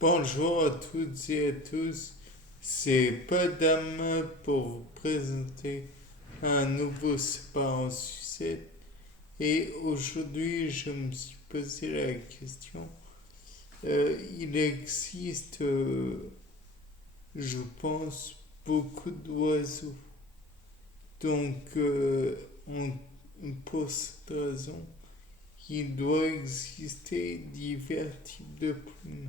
Bonjour à toutes et à tous, c'est Padam pour vous présenter un nouveau Savoir en sucette. Et aujourd'hui, je me suis posé la question. Il existe, je pense, beaucoup d'oiseaux. Donc, pour cette raison, il doit exister divers types de plumes,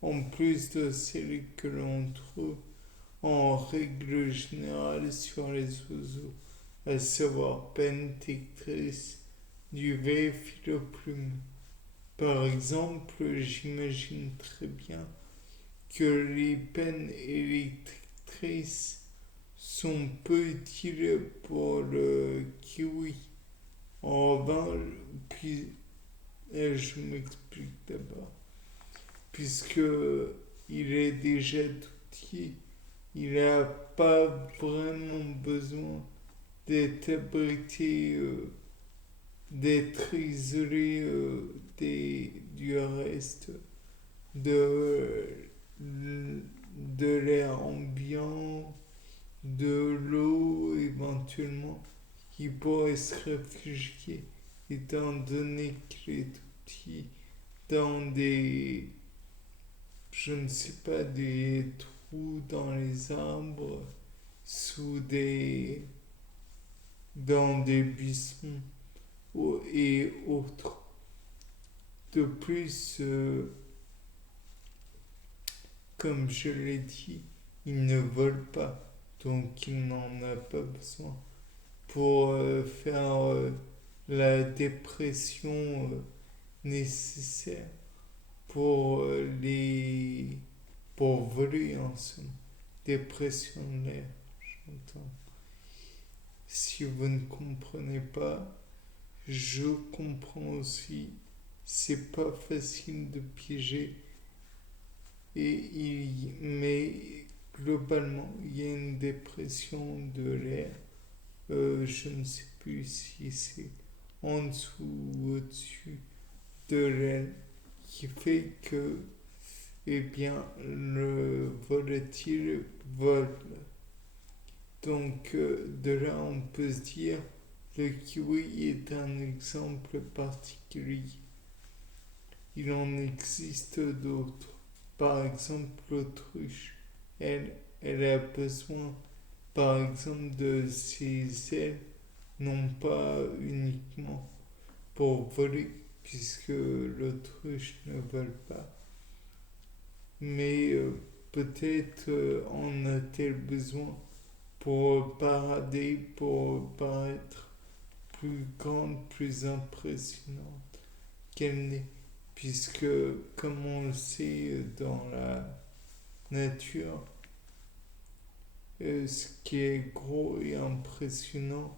en plus de celles que l'on trouve en règle générale sur les oiseaux, à savoir pentectrice, duvet, filoplume. Par exemple, j'imagine très bien que les pennes électrices sont peu utiles pour le kiwi. En revanche, puis, je m'explique d'abord. Puisque il est déjà tout petit, il n'a pas vraiment besoin d'être abrité, d'être isolé du reste de, de l'air ambiant, de l'eau éventuellement, qui pourrait se réfugier, étant donné qu'il est tout petit, dans des, je ne sais pas, des trous dans les arbres, sous des, dans des buissons et autres. De plus, comme je l'ai dit, il ne vole pas, donc il n'en a pas besoin pour faire la dépression nécessaire pour pour voler en somme. Dépression de l'air, j'entends. Si vous ne comprenez pas, je comprends aussi. C'est pas facile de piéger, mais globalement, il y a une dépression de l'air. Je ne sais plus si c'est en dessous ou au-dessus de l'aile qui fait que, eh bien, le volatile vole. Donc, de là, on peut se dire, le kiwi est un exemple particulier. Il en existe d'autres. Par exemple, l'autruche, elle, elle a besoin, par exemple, de ses ailes, non pas uniquement pour voler, puisque l'autruche ne vole pas, mais peut-être en a-t-elle besoin pour parader, pour paraître plus grande, plus impressionnante qu'elle n'est. Puisque, comme on le sait dans la nature, ce qui est gros et impressionnant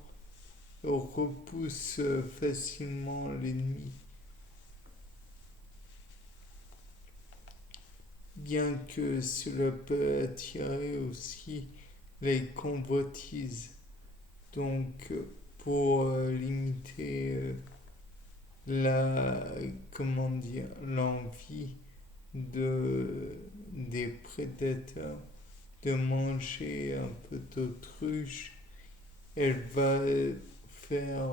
repousse facilement l'ennemi. Bien que cela peut attirer aussi les convoitises. Donc, pour limiter la, comment dire, l'envie des prédateurs de manger un peu d'autruche, elle va faire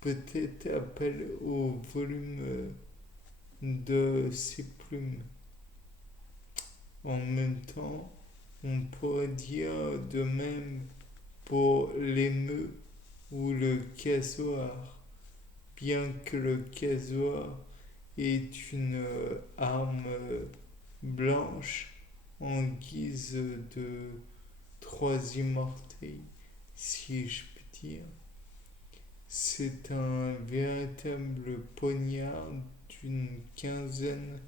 peut-être appel au volume de ses plumes. En même temps, on pourrait dire de même pour l'émeu ou le casoar, bien que le casoar est une arme blanche en guise de troisième orteil, si je puis dire. C'est un véritable poignard d'une quinzaine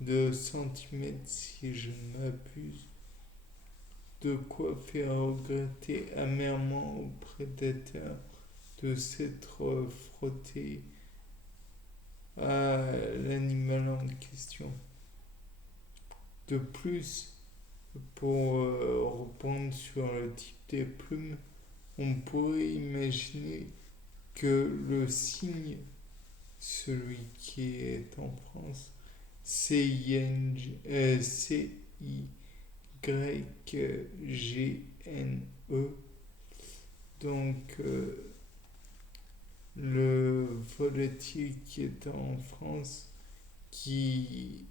de centimètres, si je ne m'abuse, de quoi faire regretter amèrement au prédateur de s'être frotté à l'animal en question. De plus, pour reprendre sur le type des plumes, on pourrait imaginer que le cygne, celui qui est en France, Cygne. Donc, le volatier qui est en France, qui,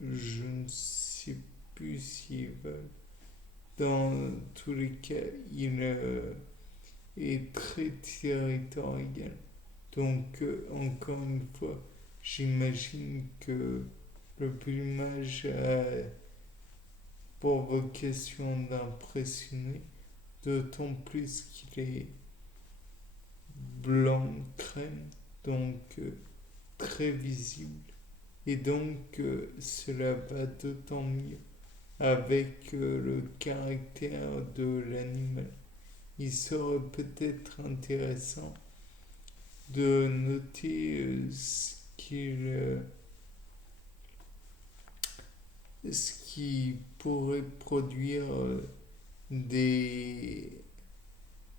je ne sais plus s'il va. Dans tous les cas, il est très territorial. Donc, encore une fois, j'imagine que le plumage a pour vocation d'impressionner, d'autant plus qu'il est blanc crème, donc très visible. Et donc, cela va d'autant mieux avec le caractère de l'animal. Il serait peut-être intéressant de noter ce qui pourrait produire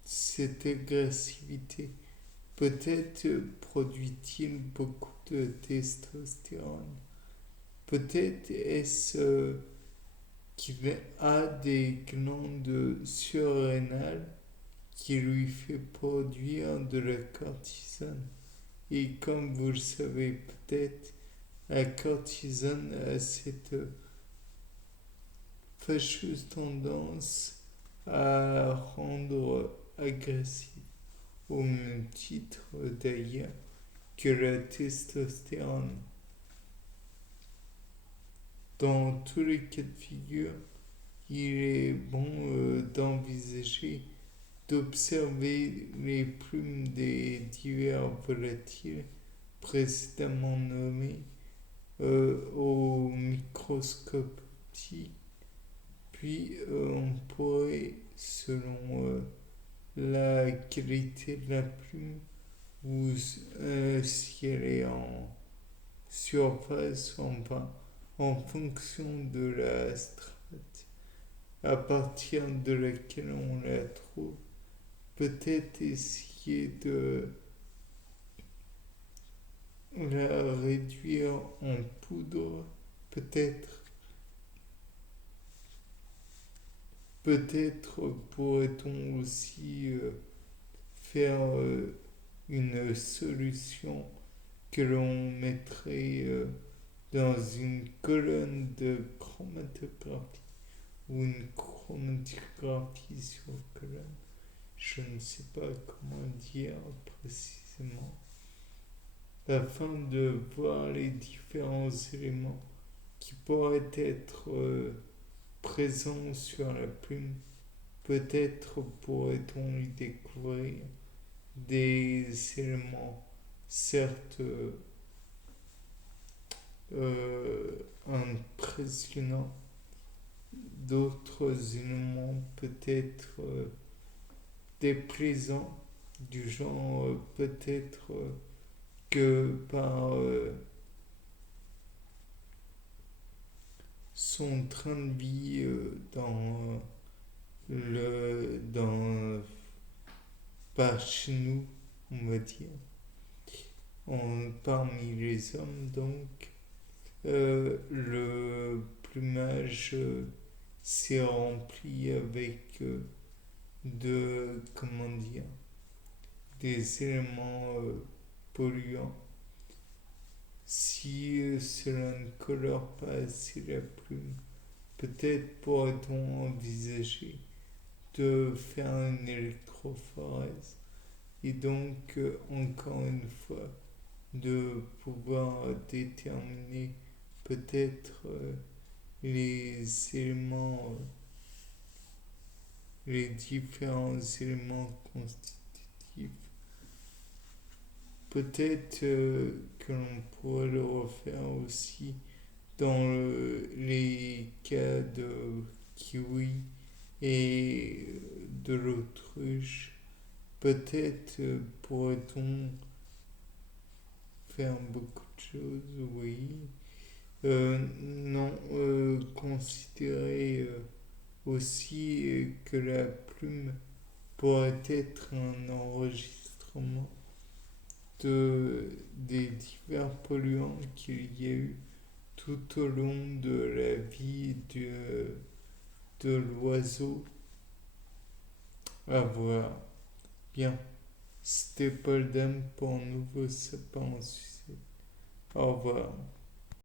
cette agressivité. Peut-être produit-il beaucoup de testostérone. Peut-être est-ce qu'il a des glandes surrénales qui lui fait produire de la cortisone. Et comme vous le savez peut-être, la cortisone a cette fâcheuse tendance à rendre agressif, au même titre d'ailleurs que la testostérone. Dans tous les cas de figure, il est bon d'envisager d'observer les plumes des divers volatiles précédemment nommés au microscope optique. Puis on pourrait, selon la qualité de la plume, ou si elle est en surface ou en bas, en fonction de la strate à partir de laquelle on la trouve, peut-être essayer de la réduire en poudre, peut-être. Peut-être pourrait-on aussi faire une solution que l'on mettrait dans une colonne de chromatographie ou une chromatographie sur colonne. Je ne sais pas comment dire précisément, afin de voir les différents éléments qui pourraient être présents sur la plume. Peut-être pourrait-on y découvrir des éléments certes impressionnants, d'autres éléments peut-être déplaisants, du genre peut-être que par son train de vie par chez nous, on va dire, parmi les hommes, donc, le plumage s'est rempli avec comment dire, des éléments polluants. Si cela ne colore pas assez la plume, peut-être pourrait-on envisager de faire une électrophorèse et donc, encore une fois, de pouvoir déterminer peut-être les éléments, les différents éléments constitutifs. Peut-être que l'on pourrait le refaire aussi dans les cas de kiwi et de l'autruche. Peut-être pourrait-on faire beaucoup de choses, oui. Non, considérer aussi que la plume pourrait être un enregistrement des divers polluants qu'il y a eu tout au long de la vie de l'oiseau à voir. Bien, c'était Paul Dame pour un nouveau sapin en Suisse. Au revoir.